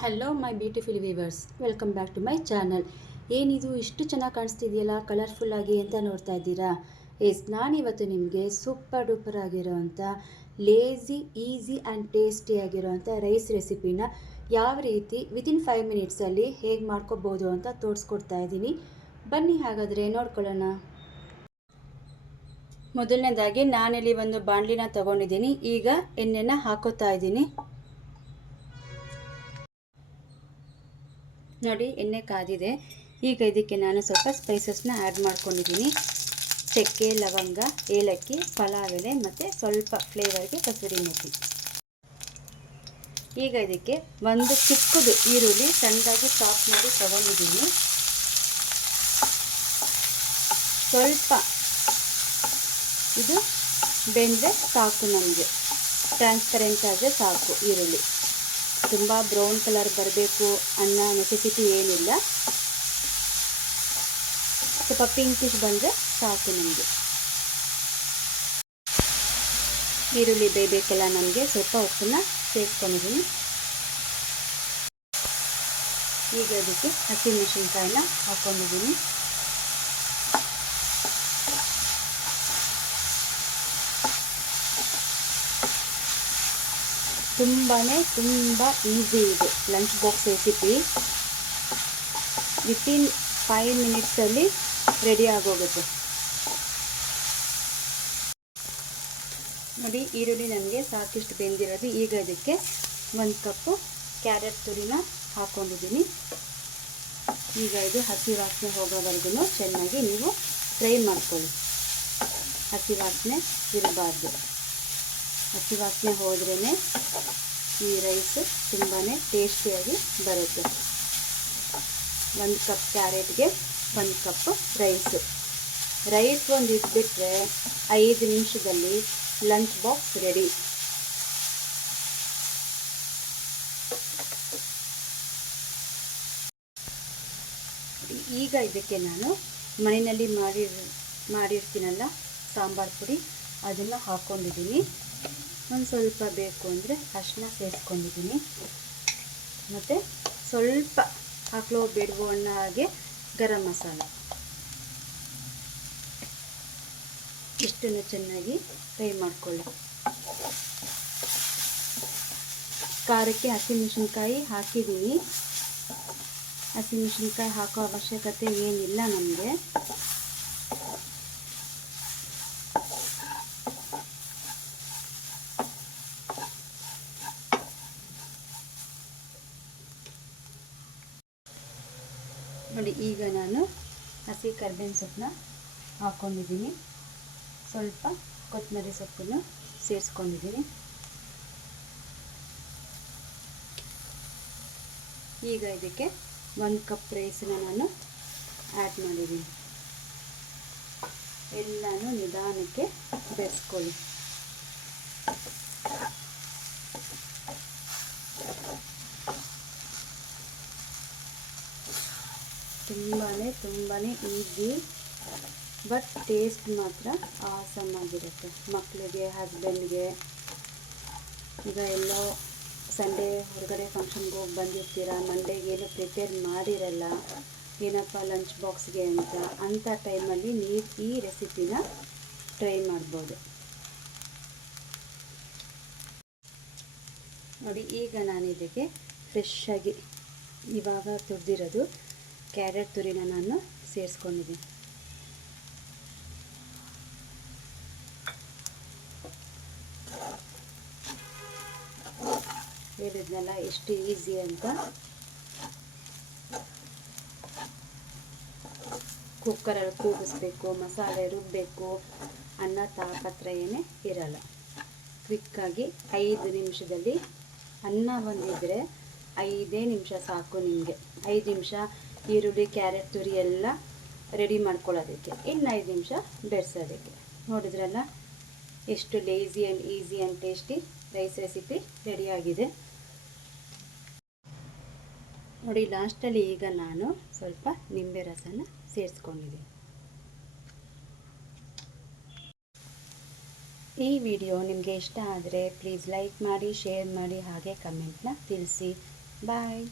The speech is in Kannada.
Hello my beautiful viewers, welcome back to my channel. ಏನಿದು ಇಷ್ಟು ಚೆನ್ನಾಗಿ ಕಾಣಿಸ್ತಿದೆಯಲ್ಲ ಕಲರ್ಫುಲ್ಲಾಗಿ ಅಂತ ನೋಡ್ತಾ ಇದ್ದೀರಾ? ನಾನಿವತ್ತು ನಿಮಗೆ ಸೂಪರ್ ಡೂಪರ್ ಆಗಿರೋವಂಥ ಲೇಝಿ ಈಸಿ ಆ್ಯಂಡ್ ಟೇಸ್ಟಿಯಾಗಿರೋವಂಥ ರೈಸ್ ರೆಸಿಪಿನ ಯಾವ ರೀತಿ ವಿತಿನ್ 5 ಮಿನಿಟ್ಸಲ್ಲಿ ಹೇಗೆ ಮಾಡ್ಕೋಬೋದು ಅಂತ ತೋರಿಸ್ಕೊಡ್ತಾ ಇದ್ದೀನಿ. ಬನ್ನಿ ಹಾಗಾದರೆ ನೋಡ್ಕೊಳ್ಳೋಣ. ಮೊದಲನೇದಾಗಿ ನಾನಿಲ್ಲಿ ಒಂದು ಬಾಣಲಿನ ತೊಗೊಂಡಿದ್ದೀನಿ. ಈಗ ಎಣ್ಣೆನ ಹಾಕೋತಾ ಇದ್ದೀನಿ. ನೋಡಿ, ಎಣ್ಣೆ ಕಾದಿದೆ. ಈಗ ಇದಕ್ಕೆ ನಾನು ಸ್ವಲ್ಪ ಸ್ಪೈಸಸ್ನ ಆ್ಯಡ್ ಮಾಡ್ಕೊಂಡಿದ್ದೀನಿ. ಚಕ್ಕೆ, ಲವಂಗ, ಏಲಕ್ಕಿ, ಪಲಾವ್ ಎಲೆ ಮತ್ತು ಸ್ವಲ್ಪ ಫ್ಲೇವರ್ಗೆ ಕಸೂರಿ ಮೇಥಿ. ಈಗ ಇದಕ್ಕೆ ಒಂದು ಚಿಕ್ಕದು ಈರುಳ್ಳಿ ಸಣ್ಣದಾಗಿ ಚಾಪ್ ಮಾಡಿ ತಗೊಂಡಿದ್ದೀನಿ. ಸ್ವಲ್ಪ ಇದು ಬೆಂದರೆ ಸಾಕು, ನಮಗೆ ಟ್ರಾನ್ಸ್ಪರೆಂಟ್ ಆದರೆ ಸಾಕು. ಈರುಳ್ಳಿ ತುಂಬ ಬ್ರೌನ್ ಕಲರ್ ಬರಬೇಕು ಅನ್ನೋ ನೆಸೆಸಿಟಿ ಏನಿಲ್ಲ. ಸ್ವಲ್ಪ ಪಿಂಕಿಶ್ ಬಂದರೆ ಸಾಕು ನಮಗೆ. ಈರುಳ್ಳಿ ಬೇಯಬೇಕಲ್ಲ, ನಮಗೆ ಸ್ವಲ್ಪ ಉಪ್ಪನ್ನ ಸೇರಿಸ್ಕೊಂಡಿದ್ದೀನಿ. ಈಗ ಅದಕ್ಕೆ ಹಸಿಮೆಣಸಿನ್ಕಾಯಿನ ಹಾಕ್ಕೊಂಡಿದ್ದೀನಿ. ತುಂಬ ಈಸಿ ಇದು ಲಂಚ್ ಬಾಕ್ಸ್ ರೆಸಿಪಿ. ವಿತಿನ್ 5 ಮಿನಿಟ್ಸಲ್ಲಿ ರೆಡಿ ಆಗೋಗುತ್ತೆ. ನೋಡಿ, ಈರುಳ್ಳಿ ನನಗೆ ಸಾಕಿಷ್ಟು ಬೆಂದಿರೋದು. ಈಗ ಇದಕ್ಕೆ 1 ಕಪ್ಪು ಕ್ಯಾರೆಟ್ ತುರಿನ ಹಾಕ್ಕೊಂಡಿದ್ದೀನಿ. ಈಗ ಇದು ಹಸಿ ವಾಸನೆ ಹೋಗೋವರೆಗೂ ಚೆನ್ನಾಗಿ ನೀವು ಫ್ರೈ ಮಾಡ್ಕೊಳ್ಳಿ. ಹಸಿ ವಾಸನೆ ಇರಬಾರ್ದು. ಹಸಿ ವಾಸನೆ ಹೋದ್ರೇ ಈ ರೈಸು ತುಂಬಾ ಟೇಸ್ಟಿಯಾಗಿ ಬರುತ್ತೆ. 1 ಕಪ್ ಕ್ಯಾರೆಟ್ಗೆ 1 ಕಪ್ ರೈಸ್ ಒಂದು ಇಟ್ಬಿಟ್ರೆ 5 ನಿಮಿಷದಲ್ಲಿ ಲಂಚ್ ಬಾಕ್ಸ್ ರೆಡಿ. ಈಗ ಇದಕ್ಕೆ ನಾನು ಮನೆಯಲ್ಲಿ ಮಾಡಿರ್ತೀನಲ್ಲ ಸಾಂಬಾರು ಪುಡಿ, ಅದನ್ನು ಹಾಕ್ಕೊಂಡಿದ್ದೀನಿ. ಒಂದು ಸ್ವಲ್ಪ ಬೇಕು ಅಂದರೆ ಅರಿಶಿನ ಸೇರಿಸ್ಕೊಂಡಿದ್ದೀನಿ. ಮತ್ತು ಸ್ವಲ್ಪ ಹಾಕಲೋ ಬೇಡವೋ ಅನ್ನೋ ಹಾಗೆ ಗರಂ ಮಸಾಲ. ಇಷ್ಟನ್ನು ಚೆನ್ನಾಗಿ ಫ್ರೈ ಮಾಡ್ಕೊಳ್ಳಿ. ಖಾರಕ್ಕೆ ಹಸಿಮೆಣಸಿನ್ಕಾಯಿ ಹಾಕಿದ್ದೀನಿ. ಹಸಿಮೆಣಸಿನ್ಕಾಯಿ ಹಾಕೋ ಅವಶ್ಯಕತೆ ಏನಿಲ್ಲ ನಮಗೆ. ನೋಡಿ, ಈಗ ನಾನು ಹಸಿ ಕರಿಬೇವಿನ ಸೊಪ್ಪನ್ನ ಹಾಕ್ಕೊಂಡಿದ್ದೀನಿ. ಸ್ವಲ್ಪ ಕೊತ್ತಂಬರಿ ಸೊಪ್ಪನ್ನು ಸೇರಿಸ್ಕೊಂಡಿದ್ದೀನಿ. ಈಗ ಇದಕ್ಕೆ 1 ಕಪ್ ರೈಸನ್ನ ನಾನು ಆ್ಯಡ್ ಮಾಡಿದ್ದೀನಿ. ಎಲ್ಲನೂ ನಿಧಾನಕ್ಕೆ ಬೆರೆಸ್ಕೊಳ್ಳಿ. ತುಂಬಾ ಈಸಿ, ಬಟ್ ಟೇಸ್ಟ್ ಮಾತ್ರ ಆಸಮ್ ಆಗಿರುತ್ತೆ. ಮಕ್ಕಳಿಗೆ, ಹಸ್ಬೆಂಡ್ಗೆ, ಈಗ ಎಲ್ಲೋ ಸಂಡೇ ಹೊರಗಡೆ ಫಂಕ್ಷನ್ಗೆ ಹೋಗಿ ಬಂದಿರ್ತೀರ, ಮಂಡೇಗೆ ಏನೂ ಪ್ರಿಪೇರ್ ಮಾಡಿರಲ್ಲ, ಏನಪ್ಪ ಲಂಚ್ ಬಾಕ್ಸ್ಗೆ ಅಂಥ ಟೈಮಲ್ಲಿ ನೀವು ಈ ರೆಸಿಪಿನ ಟ್ರೈ ಮಾಡ್ಬೋದು. ನೋಡಿ, ಈಗ ನಾನು ಇದಕ್ಕೆ ಫ್ರೆಶ್ಶಾಗಿ ಇವಾಗ ತುರಿದಿರೋದು ಕ್ಯಾರೆಟ್ ತುರಿನ ನಾನು ಸೇರಿಸ್ಕೊಂಡಿದ್ದೀನಿ. ಹೇಳಿದ್ನಲ್ಲ ಎಷ್ಟು ಈಸಿ ಅಂತ. ಕುಕ್ಕರಲ್ಲಿ ಕೂಗಿಸ್ಬೇಕು, ಮಸಾಲೆ ರುಬ್ಬಬೇಕು ಅನ್ನೋ ತಾಪತ್ರ ಏನೇ ಇರಲ್ಲ. ಕ್ವಿಕ್ಕಾಗಿ 5 ನಿಮಿಷದಲ್ಲಿ ಅನ್ನ ಬಂದಿದ್ದರೆ 5 ನಿಮಿಷ ಸಾಕು ನಿಮಗೆ. 5 ನಿಮಿಷ ಈರುಳ್ಳಿ, ಕ್ಯಾರೆಟ್ ತುರಿ ಎಲ್ಲ ರೆಡಿ ಮಾಡ್ಕೊಳ್ಳೋದಕ್ಕೆ, ಇನ್ನು 5 ನಿಮಿಷ ಬೆರೆಸೋದಕ್ಕೆ. ನೋಡಿದ್ರಲ್ಲ ಎಷ್ಟು lazy and easy and tasty rice recipe ರೆಡಿಯಾಗಿದೆ. ನೋಡಿ, ಲಾಸ್ಟಲ್ಲಿ ಈಗ ನಾನು ಸ್ವಲ್ಪ ನಿಂಬೆ ರಸನ ಸೇರಿಸ್ಕೊಂಡಿದ್ದೀನಿ. ಈ ವಿಡಿಯೋ ನಿಮಗೆ ಇಷ್ಟ ಆದರೆ ಪ್ಲೀಸ್ ಲೈಕ್ ಮಾಡಿ, ಶೇರ್ ಮಾಡಿ, ಹಾಗೆ ಕಮೆಂಟ್ನ ತಿಳಿಸಿ. ಬಾಯ್.